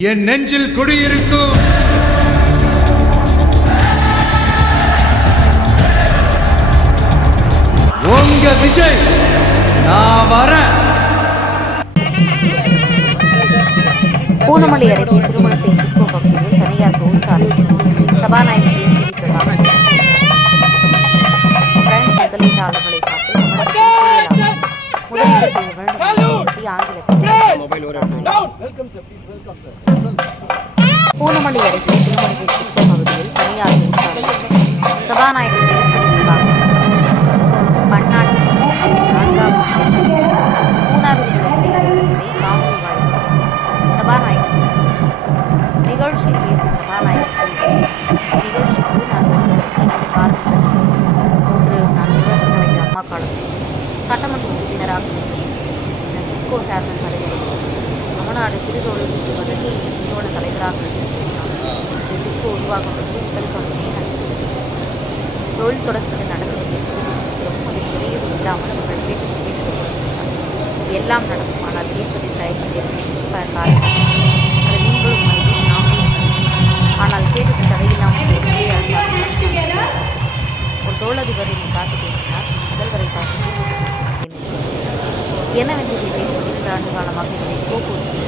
என் நெஞ்சில் குடியிருக்கும் உங்க விஜய் நான் வர. பூந்தமல்லி அருகே திருமணசை சிக்கோ பகுதியில் தனியார் தொழிற்சாலை சபாநாயகர் ஜெயஸ்ரீ பிரபாகர் பிரெஞ்சு முதலீட்டாளர்களை பார்த்து முதலீடு செய்ய வேண்டும் என்பதை பூந்தமல்லி அருகே திருமணசை சிக்கோ பகுதியில் தனியார் தொழிற்சாலை சபாநாயகர் ஜெயஸ்ரீ பிரபாகர் பன்னாட்டு நான்காவது பூனாவில் உள்ள கிளை அலுவலகத்தை காணொலி வாயிலாக சபாநாயகர் நிகழ்ச்சியில் பேசிய சபாநாயகர் நிகழ்ச்சிக்கு நான் வருவதற்கு 2 காரணங்கள். ஒன்று, நான் புரட்சி தலைவர் அம்மா காலத்தில் சட்டமன்ற உறுப்பினராக இந்த சிட்கோ சேர்மன் தலைவர் தமிழ்நாடு சிறு தொழில் மன்றத்தில் நிறுவன தலைவராக இந்த சிட்கோ உருவாக்கப்பட்டு முதல் கம்பெனியை நடத்துகிறது. தொழில் தொடக்கத்தில் நடத்துவது என்பது சிறப்பும் அதில் குறையது இல்லாமல் அவர்கள் கேட்டது எல்லாம் நடக்கும். ஆனால் கேட்பதில் தயக்கம் ஏற்படும் காரணம் அதை நீங்களும் அறிவு நாமும். ஆனால் கேட்டது தடையில்லாமல் ஒரு தொழிலதிபரை பார்த்து பேசினார். முதல்வரை பார்த்து என்னவென்று கேட்டேன். 12 ஆண்டு காலமாக என்னுடைய போக்குவரத்து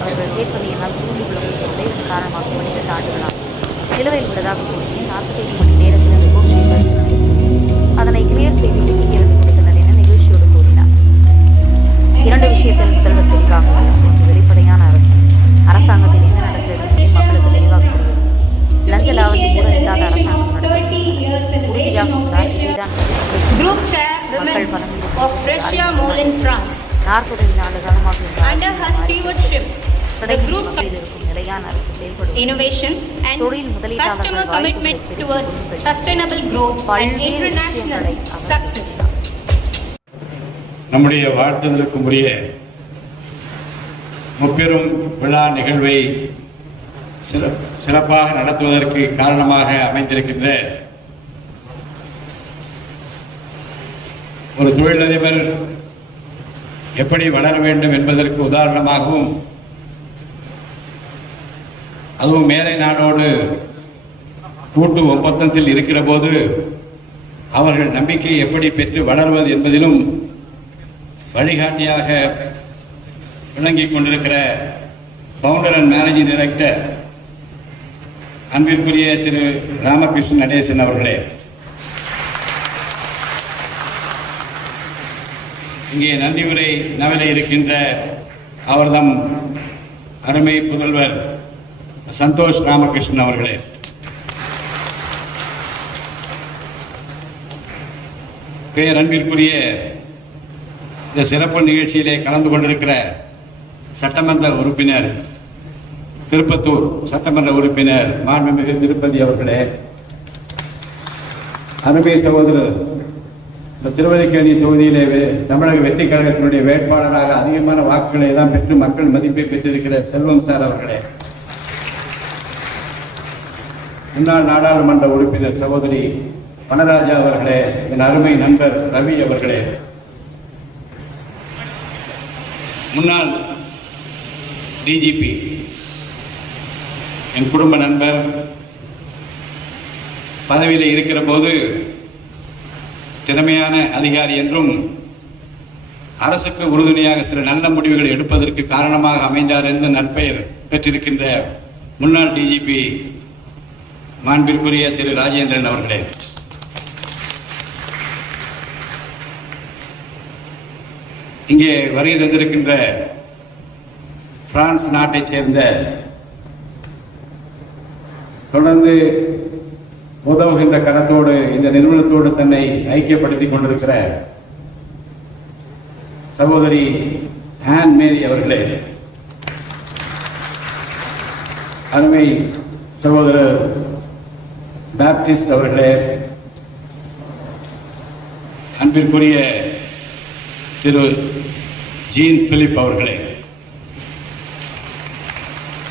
அவர்கள் கேட்பதை என்னால் புரிந்து கொள்ள முடியவில்லை. இதன் காரணமாக 12 ஆண்டுகளாக நிலுவையில் உள்ளதாக கூறினேன். 45 மணி நேரத்தில் அந்த கோப்பியை பரிசீலனை செய்து அதனை கிளியர் செய்துவிட்டு கையெழுத்து கொடுத்தனர் என நிகழ்ச்சியோடு கூறினார். 2 விஷயத்தில் முதல்வர் தெளிவாக உள்ளது. வெளிப்படையான அரசாங்கத்தில் என்ன நடக்கிறது என்று மக்களுக்கு தெளிவாக தெரிகிறது. லஞ்ச லாவணி கூட இல்லாத அரசாங்கம் நடக்கிறது. உறுதியாக உள்ளார். இதுதான் மக்கள் பணம் 40 ஆண்டு காலமாக under her stewardship the group நிலையான அரசு செயல்படும் innovation and customer commitment towards sustainable growth and international success. நம்முடைய வாழ்த்துதலுக்கும் உரிய முப்பெரும் விழா நிகழ்வை சிறப்பாக நடத்துவதற்கு காரணமாக அமைந்திருக்கின்ற ஒரு தொழிலதிபர் எப்படி வளர வேண்டும் என்பதற்கு உதாரணமாகவும், அதுவும் மேலை நாடோடு கூட்டு ஒப்பந்தத்தில் இருக்கிற போது அவர்கள் நம்பிக்கை எப்படி பெற்று வளர்வது என்பதிலும் வழிகாட்டியாக விளங்கிக் கொண்டிருக்கிற ஃபவுண்டர் அண்ட் மேனேஜிங் டைரக்டர் அன்பிற்குரிய திரு ராமகிருஷ்ணன் நடேசன் அவர்களே, இங்கே நன்றி உரை நவல இருக்கின்ற அவர்தம் அருமை புதல்வர் சந்தோஷ் ராமகிருஷ்ணன் அவர்களே, பேரன்பிற்குரிய இந்த சிறப்பு நிகழ்ச்சியிலே கலந்து கொண்டிருக்கிற சட்டமன்ற உறுப்பினர் திருப்பத்தூர் சட்டமன்ற உறுப்பினர் மாண்புமிகு திருப்பதி அவர்களே, அருமை சகோதரர் திருவல்லிக்கேணி தொகுதியிலே தமிழக வெற்றி கழகத்தினுடைய வேட்பாளராக அதிகமான வாக்குகளை எல்லாம் பெற்று மக்கள் மதிப்பை பெற்றிருக்கிற செல்வம் சார் அவர்களே, முன்னாள் நாடாளுமன்ற உறுப்பினர் சகோதரி வனராஜா அவர்களே, என் அருமை நண்பர் ரவி அவர்களே, முன்னாள் டிஜிபி என் குடும்ப நண்பர், பதவியில் இருக்கிற போது திறமையான அதிகாரி என்றும் அரசுக்கு உறுதுணையாக சில நல்ல முடிவுகளை எடுப்பதற்கு காரணமாக அமைந்தார் என்று நற்பெயர் பெற்றிருக்கின்ற முன்னாள் டிஜிபி மாண்பிற்குரிய திரு ராஜேந்திரன் அவர்களே, இங்கே வருகை தந்திருக்கின்ற பிரான்ஸ் நாட்டைச் சேர்ந்த தொடர்ந்து உதவுகின்ற கரத்தோடு இந்த நிறுவனத்தோடு தன்னை ஐக்கியப்படுத்திக் கொண்டிருக்கிற சகோதரி ஆன் மேரி அவர்களே, அருமை சகோதரர் பாப்டிஸ்ட் அவர்களே, அன்பிற்குரிய திரு ஜீன் பிலிப் அவர்களே,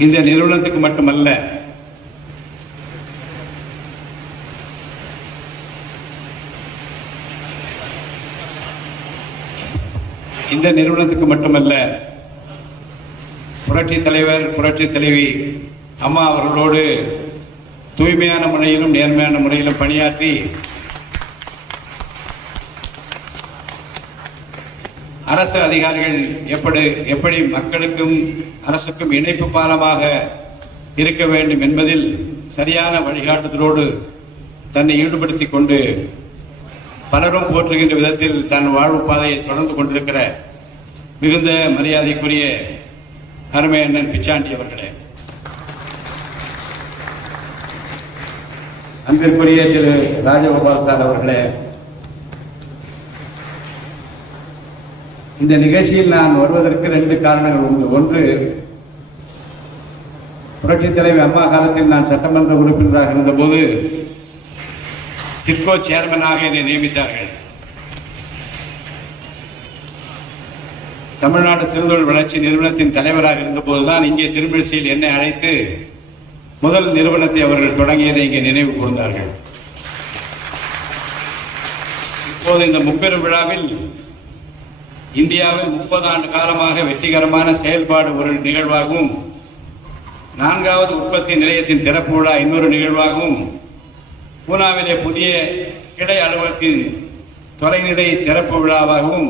இந்த நிறுவனத்துக்கு மட்டுமல்ல இந்த நிறுவனத்துக்கு மட்டுமல்ல புரட்சி தலைவர் புரட்சி தலைவி அம்மா அவர்களோடு தூய்மையான முறையிலும் நேர்மையான முறையிலும் பணியாற்றி அரசு அதிகாரிகள் எப்படி மக்களுக்கும் அரசுக்கும் இணைப்பு பாலமாக இருக்க வேண்டும் என்பதில் சரியான வழிகாட்டுதலோடு தன்னை ஈடுபடுத்திக் கொண்டு பலரும் போற்றுகின்ற விதத்தில் தன் வாழ்வு பாதையை தொடர்ந்து கொண்டிருக்கிற மிகுந்த மரியாதைக்குரிய அருமை அண்ணன் பிச்சாண்டி அவர்களே, அன்பிற்குரிய திரு ராஜகோபால் சார் அவர்களே, இந்த நிகழ்ச்சியில் நான் வருவதற்கு 2 காரணங்கள் உண்டு. ஒன்று, புரட்சித் தலைவி அம்மா காலத்தில் நான் சட்டமன்ற உறுப்பினராக இருந்தபோது சிட்கோ சேர்மனாக என்னை நியமித்தார்கள். தமிழ்நாடு சிறுதொழில் வளர்ச்சி நிறுவனத்தின் தலைவராக இருந்தபோதுதான் இங்கே திருமிழிசையில் என்னை அழைத்து முதல் நிறுவனத்தை அவர்கள் தொடங்கியதை இங்கே நினைவு கூர்ந்தார்கள். இப்போது இந்த முப்பெரும் விழாவில் இந்தியாவில் 30 ஆண்டு காலமாக வெற்றிகரமான செயல்பாடு ஒரு நிகழ்வாகவும் 4வது உற்பத்தி நிலையத்தின் திறப்பு விழா இன்னொரு நிகழ்வாகவும் பூனாவிலே புதிய கிளை அலுவலகத்தின் தொலைநிலை திறப்பு விழாவாகவும்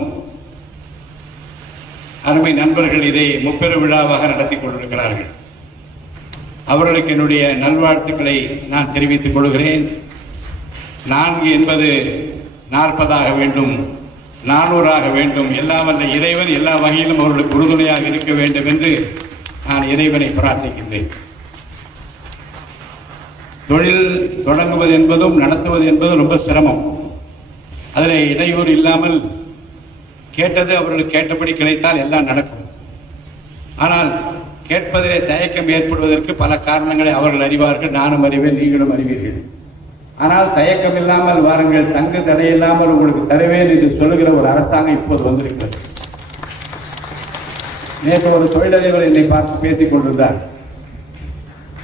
அருமை நண்பர்கள் இதை முப்பெரும் விழாவாக நடத்தி கொண்டிருக்கிறார்கள். அவர்களுக்கு என்னுடைய நல்வாழ்த்துக்களை நான் தெரிவித்துக் கொள்கிறேன். 4 என்பது 40 வேண்டும், 400 வேண்டும். எல்லாம் வல்ல இறைவன் எல்லா வகையிலும் அவர்களுக்கு உறுதுணையாக இருக்க வேண்டும் என்று நான் இறைவனை பிரார்த்திக்கின்றேன். தொழில் தொடங்குவது என்பதும் நடத்துவது என்பதும் ரொம்ப சிரமம். அதில் இடையூறு இல்லாமல் கேட்டது அவர்களுக்கு கேட்டபடி கிடைத்தால் எல்லாம் நடக்கும். ஆனால் கேட்பதிலே தயக்கம் ஏற்படுவதற்கு பல காரணங்களை அவர்கள் அறிவார்கள், நானும் அறிவேன், நீங்களும் அறிவீர்கள். ஆனால் தயக்கம் இல்லாமல் வாருங்கள், தங்கு தடையில்லாமல் உங்களுக்கு தருவேன் என்று சொல்லுகிற ஒரு அரசாங்கம் இப்போது வந்திருக்கிறது. நேற்று ஒரு தொழிலதிபர் என்னை பார்த்து பேசிக் கொண்டிருந்தார்.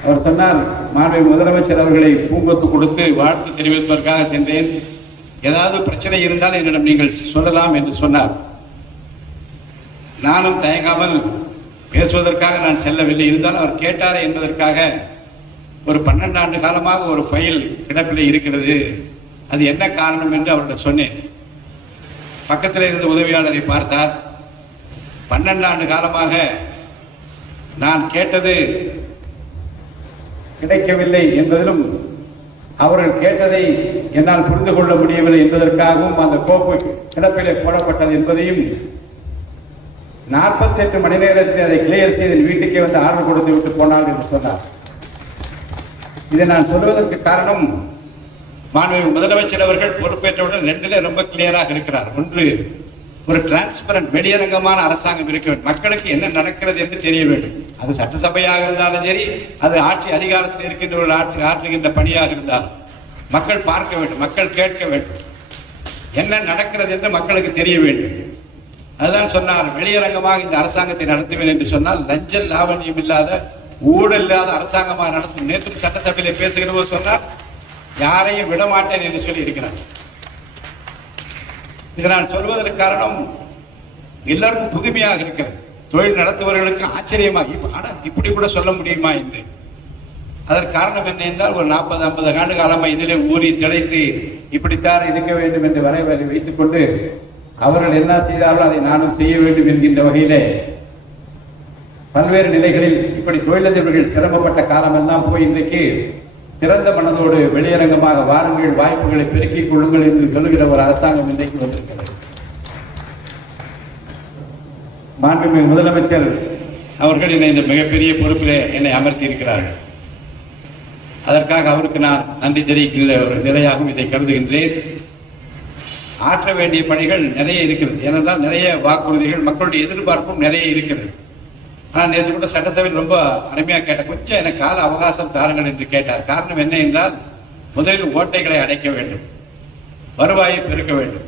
அவர் சொன்னார், மாண்புமிகு முதலமைச்சர் அவர்களை பூங்கொத்து கொடுத்து வாழ்த்து தெரிவிப்பதற்காக சென்றேன், ஏதாவது பிரச்சனை இருந்தால் என்னிடம் நீங்கள் சொல்லலாம் என்று சொன்னார். நானும் தயங்காமல் பேசுவதற்காக நான் செல்லவில்லை. இருந்தாலும் அவர் கேட்டாரே என்பதற்காக ஒரு 12 ஆண்டு காலமாக ஒரு ஃபைல் கிடப்பிலே இருக்கிறது, அது என்ன காரணம் என்று அவர்கிட்ட சொன்னேன். பக்கத்தில் இருந்த உதவியாளரை பார்த்தார். 12 ஆண்டு காலமாக நான் கேட்டது கிடைக்கவில்லை என்பதிலும் அவர்கள் கேட்டதை என்னால் புரிந்து கொள்ள முடியவில்லை என்பதற்காகவும் அந்த கோப்பு கிடப்பிலே போடப்பட்டது என்பதையும் 48 மணி நேரத்தில் அதை கிளியர் செய்து வீட்டுக்கே வந்து ஆர்டர் கொடுத்து விட்டு போனார் என்று சொன்னார். இதை நான் சொல்வதற்கு காரணம், மாண்புமிகு முதலமைச்சர் அவர்கள் பொறுப்பேற்றவுடன் 2ல ரொம்ப கிளியராக இருக்கிறார். ஒன்று, ஒரு டிரான்ஸ்பரண்ட் வெளியரங்கமான அரசாங்கம் இருக்க வேண்டும். மக்களுக்கு என்ன நடக்கிறது என்று தெரிய வேண்டும். அது சட்டசபையாக இருந்தாலும் சரி, அது ஆட்சி அதிகாரத்தில் இருக்கின்றவர்கள் ஆற்றுகின்ற பணியாக இருந்தாலும் மக்கள் பார்க்க வேண்டும், மக்கள் கேட்க வேண்டும், என்ன நடக்கிறது என்று மக்களுக்கு தெரிய வேண்டும். அதுதான் சொன்னார், வெளியரங்கமாக இந்த அரசாங்கத்தை நடத்துவேன் என்று சொன்னால் லஞ்ச லாவண்யம் இல்லாத ஊழல் இல்லாத அரசாங்கமாக நடத்தும். நேற்று சட்டசபையில பேசுகிற போது சொன்னார், யாரையும் விடமாட்டேன் என்று சொல்லி இருக்கிறார். இதை நான் சொல்வதற்கு காரணம், எல்லாருக்கும் புதுமையாக இருக்கிறது. தொழில் நடத்துபவர்களுக்கு ஆச்சரியமாக இப்படி கூட சொல்ல முடியுமா என்று. அதற்கு காரணம் என்ன என்றால், ஒரு 40-50 ஆண்டு காலமாக இதிலே ஊறி திளைத்து இப்படித்தான் இருக்க வேண்டும் என்று வரைவரை வைத்துக் கொண்டு அவர்கள் என்ன செய்தார்களோ அதை நானும் செய்ய வேண்டும் என்கின்ற வகையிலே பல்வேறு நிலைகளில் இப்படி தொழிலதிபர்கள் சிரமப்பட்ட காலமெல்லாம் போய் இன்றைக்கு திறந்த மனதோடு வெளியரங்கமாக வாருங்கள், வாய்ப்புகளை பெருக்கிக் கொள்ளுங்கள் என்று சொல்லுகிற ஒரு அரசாங்கம் இன்றைக்கு வந்திருக்கிறது. மாண்புமிகு முதலமைச்சர் அவர்கள் என்னை இந்த மிகப்பெரிய பொறுப்பிலே என்னை அமர்த்தி இருக்கிறார்கள். அதற்காக அவருக்கு நான் நன்றி தெரிவிக்கின்ற ஒரு நிலையாகவும் இதை கருதுகின்றேன். ஆற்ற வேண்டிய பணிகள் நிறைய இருக்கிறது. ஏனென்றால் நிறைய வாக்குறுதிகள், மக்களுடைய எதிர்பார்ப்பும் நிறைய இருக்கிறது. நான் நேற்று கூட சட்டசபையில் ரொம்ப அருமையாக கேட்டேன், கொஞ்சம் எனக்கு கால அவகாசம் தாருங்கள் என்று கேட்டார். காரணம் என்ன என்றால், முதலில் ஓட்டைகளை அடைக்க வேண்டும், வருவாயை பெருக்க வேண்டும்.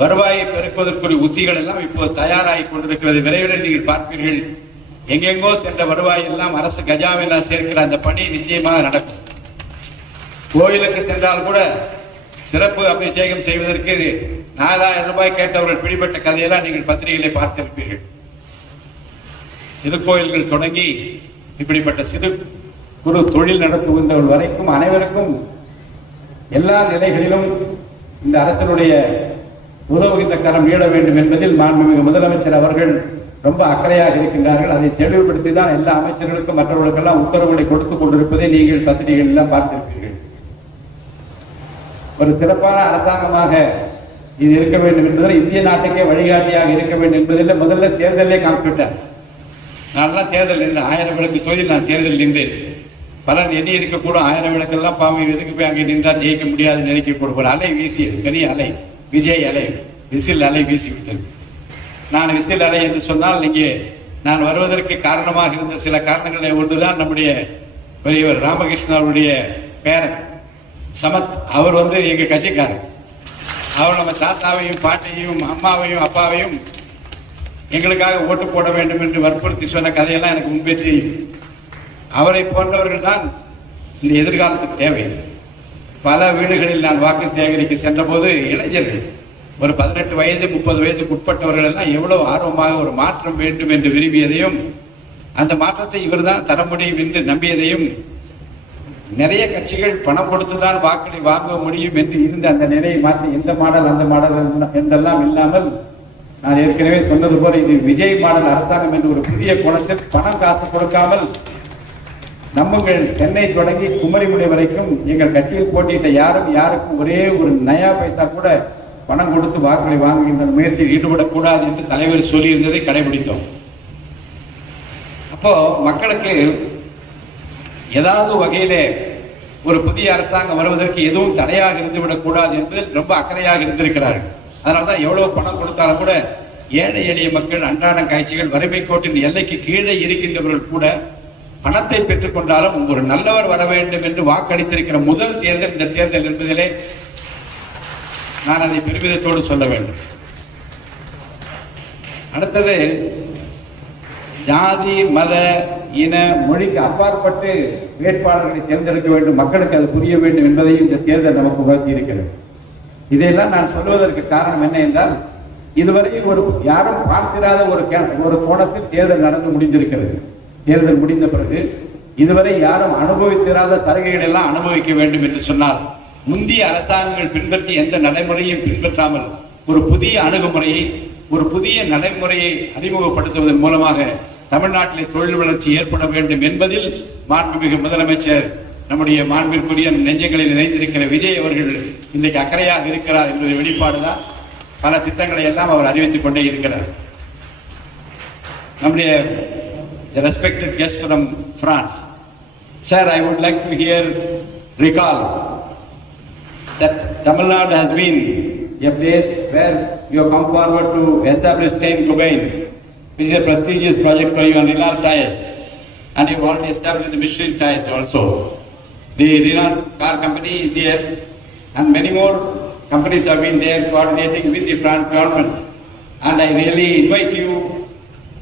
வருவாயை பெருக்குவதற்குரிய உத்திகள் எல்லாம் இப்போது தயாராகி கொண்டிருக்கிறது. விரைவில் நீங்கள் பார்ப்பீர்கள், எங்கெங்கோ சென்ற வருவாய் எல்லாம் அரசு கஜாவெல்லாம் சேர்க்கிற அந்த பணி நிச்சயமாக நடக்கும். கோயிலுக்கு சென்றால் கூட சிறப்பு அபிஷேகம் செய்வதற்கு 4000 ரூபாய் கேட்டவர்கள் பிடிபட்ட கதையெல்லாம் நீங்கள் பத்திரிகைகளை பார்த்திருப்பீர்கள். திருக்கோயில்கள் தொடங்கி இப்படிப்பட்ட சிறு குறு தொழில் நடத்துகின்றவர்கள் வரைக்கும் அனைவருக்கும் எல்லா நிலைகளிலும் இந்த அரசனுடைய உதவுகின்ற கரம் நீட வேண்டும் என்பதில் மாண்புமிகு முதலமைச்சர் அவர்கள் ரொம்ப அக்கறையாக இருக்கின்றார்கள். அதை தெளிவுபடுத்தி தான் எல்லா அமைச்சர்களுக்கும் மற்றவர்களுக்கெல்லாம் உத்தரவுகளை கொடுத்துக் கொண்டிருப்பதை நீங்கள் பத்திரிகைகள் எல்லாம் பார்த்திருப்பீர்கள். ஒரு சிறப்பான அரசாங்கமாக இது இருக்க வேண்டும் என்பதில் இந்திய நாட்டுக்கே வழிகாட்டியாக இருக்க வேண்டும் என்பதில் முதல்ல தேர்தலே காமிச்சுவிட்டார். நான்லாம் தேர்தல் நின்று 1000 விளக்கு தொகுதியில் நான் தேர்தல் நின்றேன். பலர் எண்ணி இருக்கக்கூடும் 1000 விளக்கெல்லாம் பாம்பு எதுக்கு போய் அங்கே நின்றால் ஜெயிக்க முடியாதுன்னு நினைக்கக்கூடும். ஒரு அலை வீசியது, பெரிய அலை, விஜய் அலை, விசில் அலை வீசி விட்டது. நான் விசில் அலை என்று சொன்னால் இங்கே நான் வருவதற்கு காரணமாக இருந்த சில காரணங்களை ஒன்றுதான் நம்முடைய பெரியவர் ராமகிருஷ்ணன் அவருடைய பேரன் சமத். அவர் எங்க கட்சிக்காரர். அவர் நம்ம தாத்தாவையும் பாட்டையும் அம்மாவையும் அப்பாவையும் எங்களுக்காக ஓட்டு போட வேண்டும் என்று வற்புறுத்தி சொன்ன கதையெல்லாம் எனக்கு முன்பே தெரியும். அவரை போன்றவர்கள் தான் இந்த எதிர்காலத்துக்கு தேவை. பல வீடுகளில் நான் வாக்கு சேகரிக்க சென்ற போது இளைஞர்கள் ஒரு 18 வயது 30 வயதுக்கு உட்பட்டவர்கள் எல்லாம் எவ்வளவு ஆர்வமாக ஒரு மாற்றம் வேண்டும் என்று விரும்பியதையும் அந்த மாற்றத்தை இவர் தான் தர முடியும் என்று நம்பியதையும் நிறைய கட்சிகள் பணம் கொடுத்துதான் வாக்களை வாங்க முடியும் என்று இருந்த அந்த நிலையை மாற்றி இந்த மாடல் அந்த மாடல் என்றெல்லாம் இல்லாமல் நான் ஏற்கனவே சொன்னது போல இது விஜய் மாடல் அரசாங்கம் என்று ஒரு புதிய கோணத்தில் பணம் காசு கொடுக்காமல் நம்புங்கள், சென்னை தொடங்கி குமரிமுனை வரைக்கும் எங்கள் கட்சியில் போட்டியிட்ட யாருக்கும் ஒரே ஒரு நயா பைசா கூட பணம் கொடுத்து வாக்குகளை வாங்குகின்ற முயற்சியில் ஈடுபடக்கூடாது என்று தலைவர் சொல்லியிருந்ததை கடைபிடித்தோம். அப்போ மக்களுக்கு ஏதாவது வகையிலே ஒரு புதிய அரசாங்கம் வருவதற்கு எதுவும் தடையாக இருந்துவிடக் கூடாது என்பதில் ரொம்ப அக்கறையாக இருந்திருக்கிறார்கள். அதனால்தான் எவ்வளவு பணம் கொடுத்தாலும் கூட ஏழை எளிய மக்கள், அன்றாட காட்சிகள், வறுமை கோட்டின் எல்லைக்கு கீழே இருக்கின்றவர்கள் கூட பணத்தை பெற்றுக் கொண்டாலும் ஒரு நல்லவர் வர வேண்டும் என்று வாக்களித்திருக்கிற முதல் தேர்தல் இந்த தேர்தல் என்பதிலே நான் அதை பெருமிதத்தோடு சொல்ல வேண்டும். அடுத்தது ஜாதி மத இன மொழிக்கு அப்பாற்பட்டு வேட்பாளர்களை தேர்ந்தெடுக்க வேண்டும், மக்களுக்கு அது புரிய வேண்டும் என்பதையும் இந்த தேர்தல் நமக்கு உணர்த்தி இருக்கிறது. இதையெல்லாம் நான் சொல்வதற்கு காரணம் என்ன என்றால், இதுவரை யாரும் பார்த்திராத ஒரு கோணத்தில் தேர்தல் நடந்து முடிந்திருக்கிறது. தேர்தல் முடிந்த பிறகு இதுவரை யாரும் அனுபவித்திராத சலுகைகள் எல்லாம் அனுபவிக்க வேண்டும் என்று சொன்னால், முந்தைய அரசாங்கங்கள் பின்பற்றிய எந்த நடைமுறையும் பின்பற்றாமல் ஒரு புதிய அணுகுமுறையை, ஒரு புதிய நடைமுறையை அறிமுகப்படுத்துவதன் மூலமாக தமிழ்நாட்டிலே தொழில் வளர்ச்சி ஏற்பட வேண்டும் என்பதில் மாண்புமிகு முதலமைச்சர், நம்முடைய மாண்பிற்குரிய நெஞ்சங்களில் இணைந்திருக்கிற விஜய் அவர்கள் இன்றைக்கு அக்கறையாக இருக்கிறார் என்பதை வெளிப்பாடுதான். பல திட்டங்களை எல்லாம் அவர் அறிவித்துக் கொண்டே இருக்கிறார். நம்முடைய respected guest from France, sir, I would like to recall that Tamil Nadu has been a place where you have come forward to establish Saint-Gobain, which is a prestigious project for you, and Renault Tires, and you have already established the Michelin Tires also. The Renault car company is here, and many more companies have been there coordinating with the France government, and I really invite you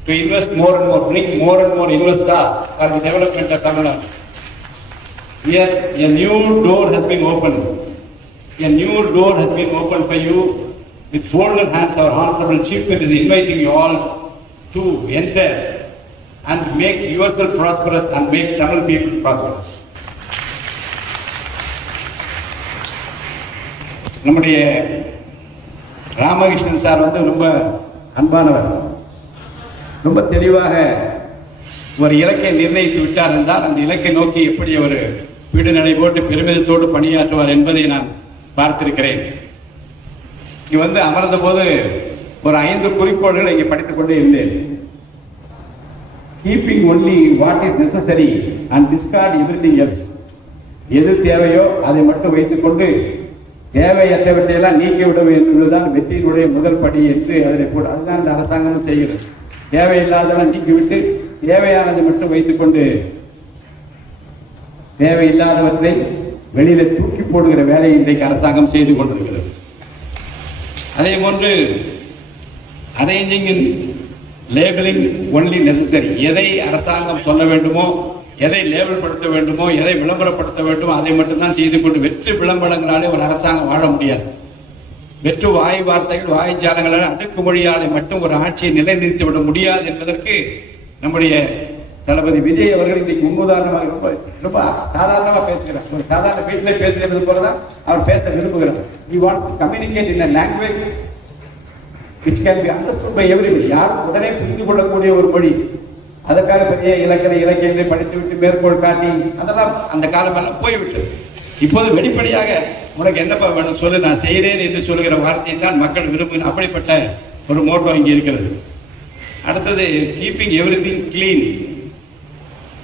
to invest more and more, bring more and more investors for the development of Tamil Nadu. Here, a new door has been opened. A new door has been opened for you. With folded hands, our Honorable Chief Minister is inviting you all to enter and make yourself prosperous and make Tamil people prosperous. நம்முடைய Ramakrishnan sir ரொம்ப அன்பானவர். ரொம்ப தெளிவாக ஒரு இலக்கை நிர்ணயித்து விட்டார் என்றால் அந்த இலக்கை நோக்கி எப்படி ஒரு வீடு நடை போட்டு பெருமிதத்தோடு பணியாற்றுவார் என்பதை நான் பார்த்திருக்கிறேன். இங்கே அமர்ந்த போது ஒரு 5 குறிக்கோள்கள் இங்கே படித்துக் கொண்டே இருந்தேன். Keeping only what is necessary and discard everything else. எது தேவையோ அதை மட்டும் வைத்துக்கொண்டு தேவையற்றவற்றையெல்லாம் நீக்கிவிட வேண்டும் என்பதுதான் வெற்றியினுடைய முதல் படி என்று அதனை போட்டு அதுதான் இந்த அரசாங்கமும் செய்கிறது. தேவையில்லாதவெல்லாம் நீக்கிவிட்டு தேவையானதை மட்டும் வைத்துக்கொண்டு தேவையில்லாதவற்றை வெளியில தூக்கி போடுகிற வேலையை இன்றைக்கு அரசாங்கம் செய்து கொண்டிருக்கிறது. அதே போன்று அரேஞ்சிங் இன் லேபிளிங் ஒன்லி நெசசரி. எதை அரசாங்கம் சொல்ல வேண்டுமோ, எதை லேபிள் படுத்த வேண்டுமோ, எதை விளம்பரப்படுத்த வேண்டுமோ அதை மட்டும்தான் செய்து கொண்டு வெற்று விளம்பரங்களாலே ஒரு அரசாங்கம் வாழ முடியாது. வெற்று வாய் வார்த்தைகள், வாய் ஜாலங்களால், அடுக்குமொழியாலே மட்டும் ஒரு ஆட்சியை நிலைநிறுத்திவிட முடியாது என்பதற்கு நம்முடைய தளபதி விஜய் அவர்கள் இன்னைக்கு முன்னுதாரணமாக ரொம்ப ரொம்ப சாதாரணமாக பேசுகிறார். ஒரு சாதாரண வீட்டில் பேசுகிறது போலதான் அவர் பேச விரும்புகிறார். He wants to communicate in a language which can be understood by everybody. யாரும் உடனே புரிந்து கொள்ளக்கூடிய ஒரு மொழி. அதற்காக பெரிய இலக்கியங்களை படித்து விட்டு மேற்கோள் காட்டி அதெல்லாம் அந்த காலமெல்லாம் போய்விட்டது. இப்போது வெளிப்படையாக உனக்கு என்னப்பா வேணும் சொல்லு, நான் செய்கிறேன் என்று சொல்லுகிற வார்த்தையை தான் மக்கள் விரும்புகிற அப்படிப்பட்ட ஒரு மோட்டோ இங்கே இருக்கிறது. அடுத்தது keeping everything clean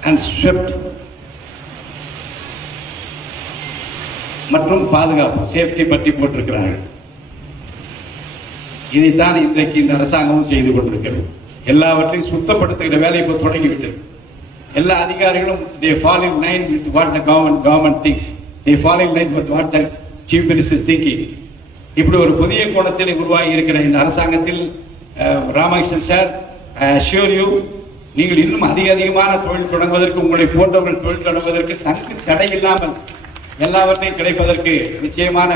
and swept மற்றும் பாதுகாப்பு சேஃப்டி பற்றி போட்டிருக்கிறார்கள். இதைத்தான் இன்றைக்கு இந்த அரசாங்கமும் செய்து கொண்டிருக்கிறது. எல்லாவற்றையும் சுத்தப்படுத்துகிற வேலை இப்போ தொடங்கிவிட்டது. எல்லா அதிகாரிகளும் they fall in line with what the government thinks. They fall in line with what the chief minister is thinking. இப்படி ஒரு புதிய கோணத்தில் உருவாகி இருக்கிற இந்த அரசாங்கத்தில் Ramakrishnan sir, I assure you, நீங்கள் இன்னும் அதிகமான தொழில் தொடங்குவதற்கு, உங்களை போன்றவர்கள் தொழில் தொடங்குவதற்கு தடை இல்லாமல் எல்லாவற்றையும் கிடைப்பதற்கு நிச்சயமான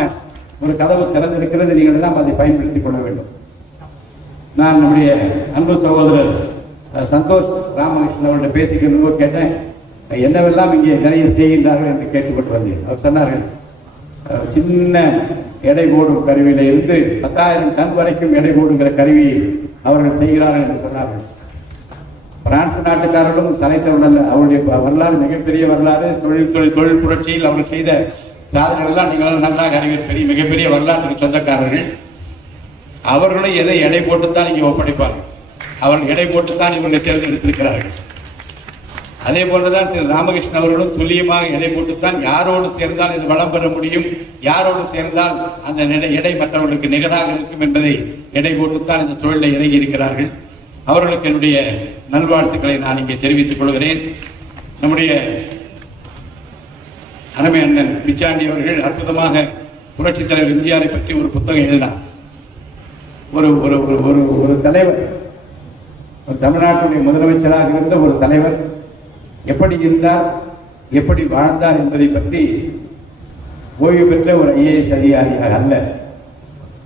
ஒரு கதவு திறந்திருக்கிறது. நீங்கள் எல்லாம் அதை பயன்படுத்திக் கொள்ள வேண்டும். நான் நம்முடைய அன்பு சகோதரர் சந்தோஷ் ராமகிருஷ்ணன் அவர்கிட்ட பேசிக்கிறதுக்கு கேட்டேன், என்னவெல்லாம் இங்கே நிறைய செய்கின்றார்கள் என்று கேட்டுக்கொண்டு வந்தேன். அவர் சொன்னார்கள், சின்ன எடை போடும் கருவியில இருந்து 10,000 டன் வரைக்கும் எடை போடுகிற கருவியை அவர்கள் செய்கிறார்கள் என்று சொன்னார்கள். பிரான்ஸ் நாட்டுக்காரர்களும் சளைத்தவுடன் அவருடைய வரலாறு மிகப்பெரிய வரலாறு. தொழில் புரட்சியில் அவர்கள் செய்த சாதனைகள் எல்லாம் நீங்கள் நன்றாக அறிவியல் மிகப்பெரிய வரலாற்றுக்கு சொந்தக்காரர்கள். அவர்களும் எதை எடை போட்டுத்தான் இங்கே ஒப்படைப்பார்கள். அவர்கள் எடை போட்டுத்தான் இவர்களை தேர்ந்தெடுத்திருக்கிறார்கள். அதே போலதான் திரு ராமகிருஷ்ணன் அவர்களும் துல்லியமாக எடை போட்டுத்தான் யாரோடு சேர்ந்தால் இது வளம் பெற முடியும், யாரோடு சேர்ந்தால் அந்த எடை மற்றவர்களுக்கு நிகராக இருக்கும் என்பதை எடை போட்டுத்தான் இந்த தொழிலில் இறங்கி இருக்கிறார்கள். அவர்களுக்கு என்னுடைய நல்வாழ்த்துக்களை நான் இங்கே தெரிவித்துக் கொள்கிறேன். நம்முடைய அருமை அண்ணன் பிச்சாண்டி அவர்கள் அற்புதமாக புரட்சித் தலைவர் எம்ஜிஆரை பற்றி ஒரு புத்தகம் எழுதினார். ஒரு ஒரு ஒரு ஒரு தலைவர், ஒரு தமிழ்நாட்டுடைய முதலமைச்சராக இருந்த ஒரு தலைவர் எப்படி இருந்தார், எப்படி வாழ்ந்தார் என்பதை பற்றி ஓய்வு பெற்ற ஒரு IAS அதிகாரியாக அல்ல,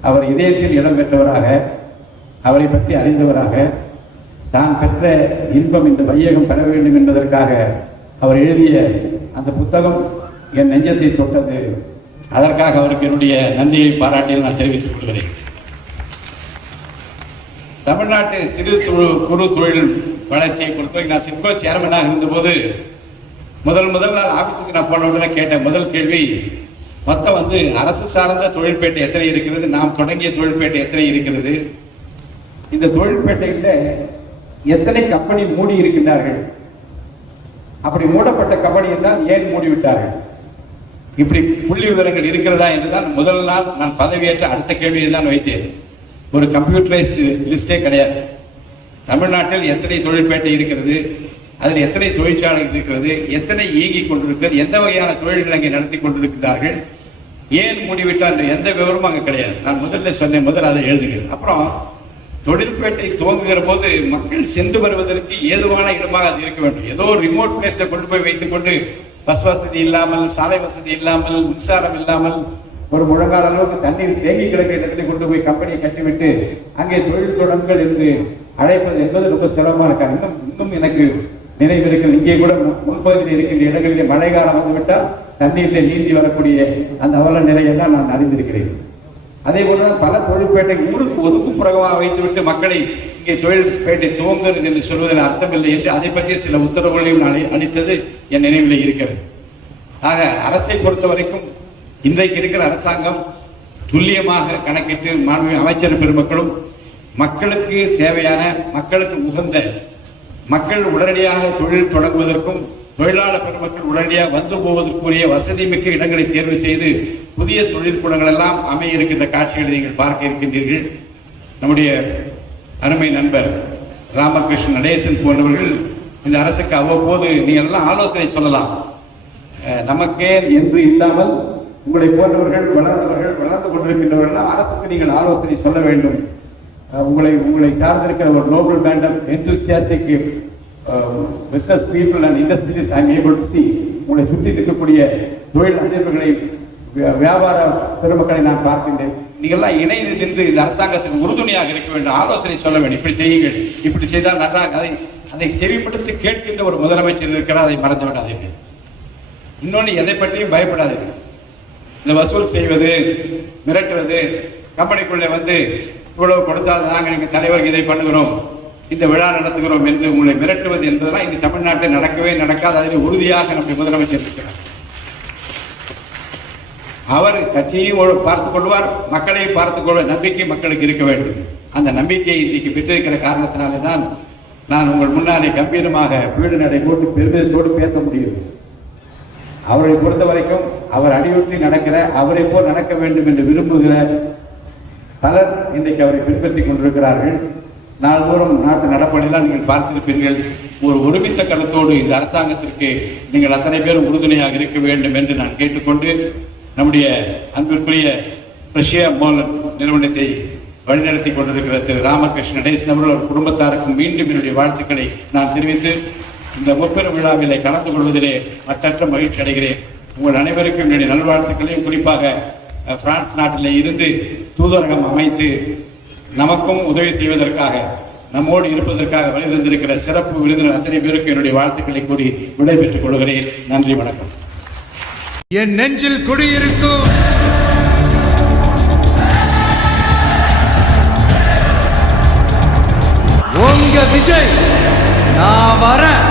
அவர் இதயத்தில் இடம் பெற்றவராக, அவரை பற்றி அறிந்தவராக, தான் பெற்ற இன்பம் இந்த வையகம் பெற வேண்டும் என்பதற்காக அவர் எழுதிய அந்த புத்தகம் என் நெஞ்சத்தை தொட்டது. அதற்காக அவருக்கு என்னுடைய நன்றியை பாராட்டியை நான் தெரிவித்துக் கொள்கிறேன். தமிழ்நாட்டு சிறு குறு தொழில் வளர்ச்சியை பொறுத்தவரைக்கும் நான் சிட்கோ சேர்மனாக இருந்தபோது முதல் நாள் ஆபீஸுக்கு நான் போன உடனே கேட்டேன் முதல் கேள்வி, மொத்தம் அரசு சார்ந்த தொழில்பேட்டை எத்தனை இருக்கிறது, நாம் தொடங்கிய தொழில்பேட்டை எத்தனை இருக்கிறது, இந்த தொழில்பேட்டையில் எத்தனை கம்பெனி மூடி இருக்கின்றார்கள், அப்படி மூடப்பட்ட கம்பெனி என்றால் ஏன் மூடிவிட்டார்கள், இப்படி புள்ளி விவரங்கள் இருக்கிறதா என்றுதான் முதல் நாள் நான் பதவியேற்ற அடுத்த கேள்வியை தான் வைத்தேன். ஒரு கம்ப்யூட்டரைஸ்டு லிஸ்டே கிடையாது. தமிழ்நாட்டில் எத்தனை தொழில்பேட்டை இருக்கிறது, அதில் எத்தனை தொழிற்சாலைகள் இருக்கிறது, எத்தனை இயங்கிக் கொண்டிருக்கிறது, எந்த வகையான தொழில்கள் அங்கே நடத்தி கொண்டிருக்கிறார்கள், ஏன் மூடிவிட்டால் எந்த விவரமும் அங்கே கிடையாது. நான் முதல்ல சொன்னேன், முதல் அதை எழுதுகிறேன். அப்புறம் தொழில்பேட்டை துவங்குகிற போது மக்கள் சென்று வருவதற்கு ஏதுவான இடமாக அது இருக்க வேண்டும். ஏதோ ரிமோட் பிளேஸ்ல கொண்டு போய் வைத்துக் கொண்டு பஸ் வசதி இல்லாமல், சாலை வசதி இல்லாமல், மின்சாரம் இல்லாமல், ஒரு முழங்கால அளவுக்கு தண்ணீர் தேங்கி கிடக்கிற இடத்துல கொண்டு போய் கம்பெனியை கட்டிவிட்டு அங்கே தொழில் தொடங்குங்கள் என்று அழைப்பது என்பது ரொம்ப சிரமமான காரணம். இன்னும் எனக்கு நினைவிருக்கிறது, இங்கே கூட முன்பகுதியில் இருக்கின்ற இடங்களிலே மழை காலம் வந்துவிட்டால் தண்ணீரிலே நீந்தி வரக்கூடிய அந்த அவல நிலையெல்லாம் நான் அறிந்திருக்கிறேன். அதே போலதான் பல தொழில்பேட்டை ஊருக்கு ஒதுக்குப்புறமாக வைத்துவிட்டு மக்களை இங்கே தொழில்பேட்டை துவங்குகிறது என்று சொல்வதில் அர்த்தமில்லை என்று அதை பற்றிய சில உத்தரவுகளையும் அளித்தது என் நினைவில் இருக்கிறது. ஆக அரசை பொறுத்த வரைக்கும் இன்றைக்கு இருக்கிற அரசாங்கம் துல்லியமாக கணக்கிட்டு மாண்புமிகு அமைச்சர் பெருமக்களும் மக்களுக்கு தேவையான, மக்களுக்கு உகந்த, மக்கள் உடனடியாக தொழில் தொடங்குவதற்கும் தொழிலாளர் பெருமக்கள் உடனடியாக வந்து போவதற்குரிய வசதி மிக்க இடங்களை தேர்வு செய்து புதிய தொழிற்கூடங்கள் எல்லாம் அமைய இருக்கின்ற காட்சிகளை நீங்கள் பார்க்க இருக்கின்றீர்கள். நம்முடைய அருமை நண்பர் ராமகிருஷ்ணன் நடேசன் போன்றவர்கள் இந்த அரசுக்கு அவ்வப்போது நீங்கள் எல்லாம் ஆலோசனை சொல்லலாம். நமக்கே என்று இல்லாமல் உங்களை போன்றவர்கள் வளர்ந்து கொண்டிருக்கின்றவர்கள் அரசுக்கு நீங்கள் ஆலோசனை சொல்ல வேண்டும். உங்களை சார்ந்திருக்கிற ஒரு noble band of enthusiastic business people and industries I am able to see. உங்களை சுற்றி இருக்கக்கூடிய தொழில் அதிபர்களை, வியாபார பெருமக்களை நான் பார்க்கின்றேன். நீங்கள்லாம் இணைந்து நின்று இந்த அரசாங்கத்துக்கு உறுதுணையாக இருக்க வேண்டும், ஆலோசனை சொல்ல வேண்டும். இப்படி செய்யுங்கள், இப்படி செய்தால் நன்றாக அதை செவிப்படுத்தி கேட்கின்ற ஒரு முதலமைச்சர் இருக்கிறார். அதை மறந்து விடாதீர்கள். இன்னொன்று, எதை பற்றியும் பயப்படாதீர்கள். இந்த வசூல் செய்வது, மிரட்டுவது, கம்பெனிக்குள்ளே வந்து இவ்வளவு கொடுத்தால் நாங்கள் எங்கள் தலைவருக்கு இதை பண்ணுகிறோம், இந்த விழா நடத்துகிறோம் என்று உங்களை மிரட்டுவது என்பதெல்லாம் இந்த தமிழ்நாட்டில் நடக்கவே நடக்காது. அதில் உறுதியாக நம்முடைய முதலமைச்சர் இருக்கிறார். அவர் கட்சியையும் பார்த்துக் கொள்வார், மக்களையும் பார்த்துக் கொள்வார். நம்பிக்கை மக்களுக்கு இருக்க வேண்டும். அந்த நம்பிக்கையை இன்றைக்கு பெற்றிருக்கிற காரணத்தினாலே தான் நான் உங்கள் முன்னாலே கம்பீரமாக வீடு நடை போட்டு பெருமிதத்தோடு பேச முடியும். அவரை பொறுத்த வரைக்கும் அவர் அடியொற்றி நடக்கிற, அவரை போல் நடக்க வேண்டும் என்று விரும்புகிற பலர் இன்றைக்கு அவரை பின்பற்றிக் கொண்டிருக்கிறார்கள். நாள்தோறும் நாட்டு நடப்படியெல்லாம் நீங்கள் பார்த்திருப்பீர்கள். ஒரு ஒருமித்த கருத்தோடு இந்த அரசாங்கத்திற்கு நீங்கள் அத்தனை பேரும் உறுதுணையாக இருக்க வேண்டும் என்று நான் கேட்டுக்கொண்டு, நம்முடைய அன்பிற்குரிய ரஷ்யா மால் நிறுவனத்தை வழிநடத்தி கொண்டிருக்கிற திரு ராமகிருஷ்ண நடேசன் அவர்கள் குடும்பத்தாருக்கும் மீண்டும் என்னுடைய வாழ்த்துக்களை நான் தெரிவித்து இந்த முப்பெரும் விழாவிலே கலந்து கொள்வதிலே மற்றற்ற மகிழ்ச்சி அடைகிறேன். உங்கள் அனைவருக்கும் என்னுடைய நல்வாழ்த்துக்களையும், குறிப்பாக பிரான்ஸ் நாட்டிலே இருந்து தூதரகம் அமைத்து நமக்கும் உதவி செய்வதற்காக, நம்மோடு இருப்பதற்காக வழி தந்திருக்கிற சிறப்பு விருந்தினர் அத்தனை பேருக்கு என்னுடைய வாழ்த்துக்களை கூறி விடைபெற்றுக் கொள்கிறேன். நன்றி, வணக்கம். என் நெஞ்சில் குடியிருக்கும் உங்க விஜய் நான் வரேன்.